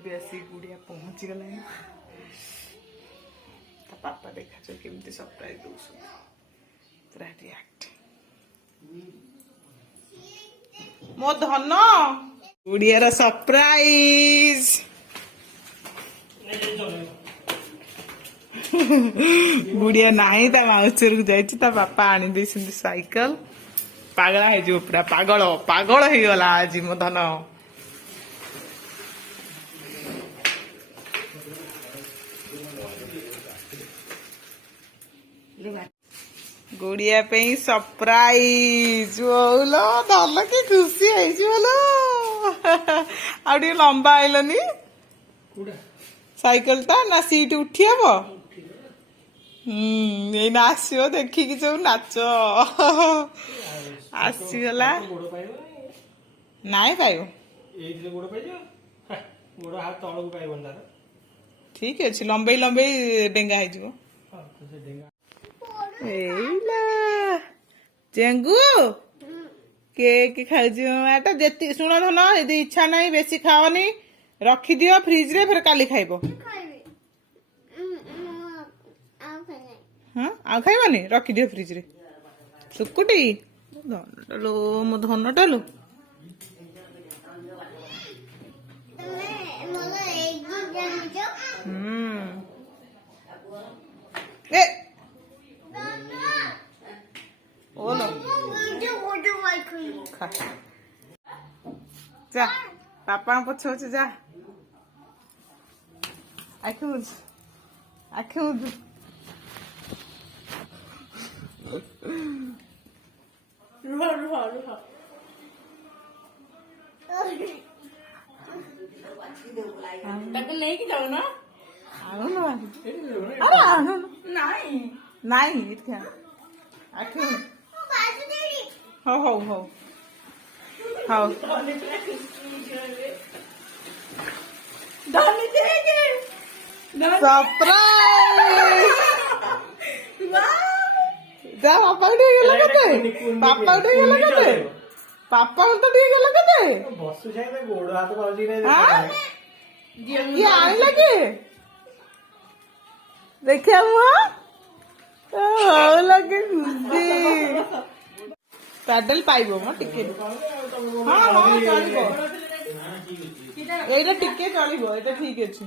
ଏବେ ଆସି गुड़िया पहुंची गला पापा देखा केमती सरप्राइज दौस पूरा रिएक्ट मो धन गुड़ियार सरप्राइज गुड़िया नहीं माउसर को जाइए पापा आनी दे साइकिल पागला है पूरा पागल पागल हो गला आज मो धन गुड़िया पे सरप्राइज बोलो धन की खुशी है लंबा आइलनी साइकिल टा ना सीट उठी हम आसो देखिकी सब नाच आसीगला नाई पाइब ठीक अच्छे लंबे लंबे डेंगा हो चेंगू केक खाऊ जेती शुण धन यदि इच्छा नहीं बेसी खाओनी रखी दियो फ्रिज रे फिर काली खाइबो हाँ आ खाइबानी रखी दियो फ्रिज रे सुकुटी धनटालो मो धनटालो ए ओलो जा पापा पछे पछे जा आखे मुझ नहीं कि जाऊ ना नहीं आखे हो हो हो हो सरप्राइज जा पापा उठे गेला कते पापा उठे गेला कते पापा तो ठीक गेला कते बसु जाय गोड़ हाथ पाउजी रे ये आइ लगे देखिया मुआ ओ लगे खुशी पैडल पाइबो म टिके हां हां चलिबो एटा टिके चलिबो एटा ठीक अछि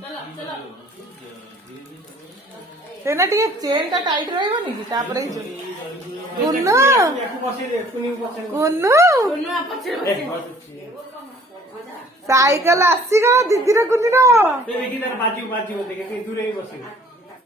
तेना टिके चेन टा टाइट रहइबो नि कि तापर ही कुन्नु कुन्नु साइकिल आसी गला दीदी रे कुन्नी रो बाजी बाजी देखे दूर ही बसी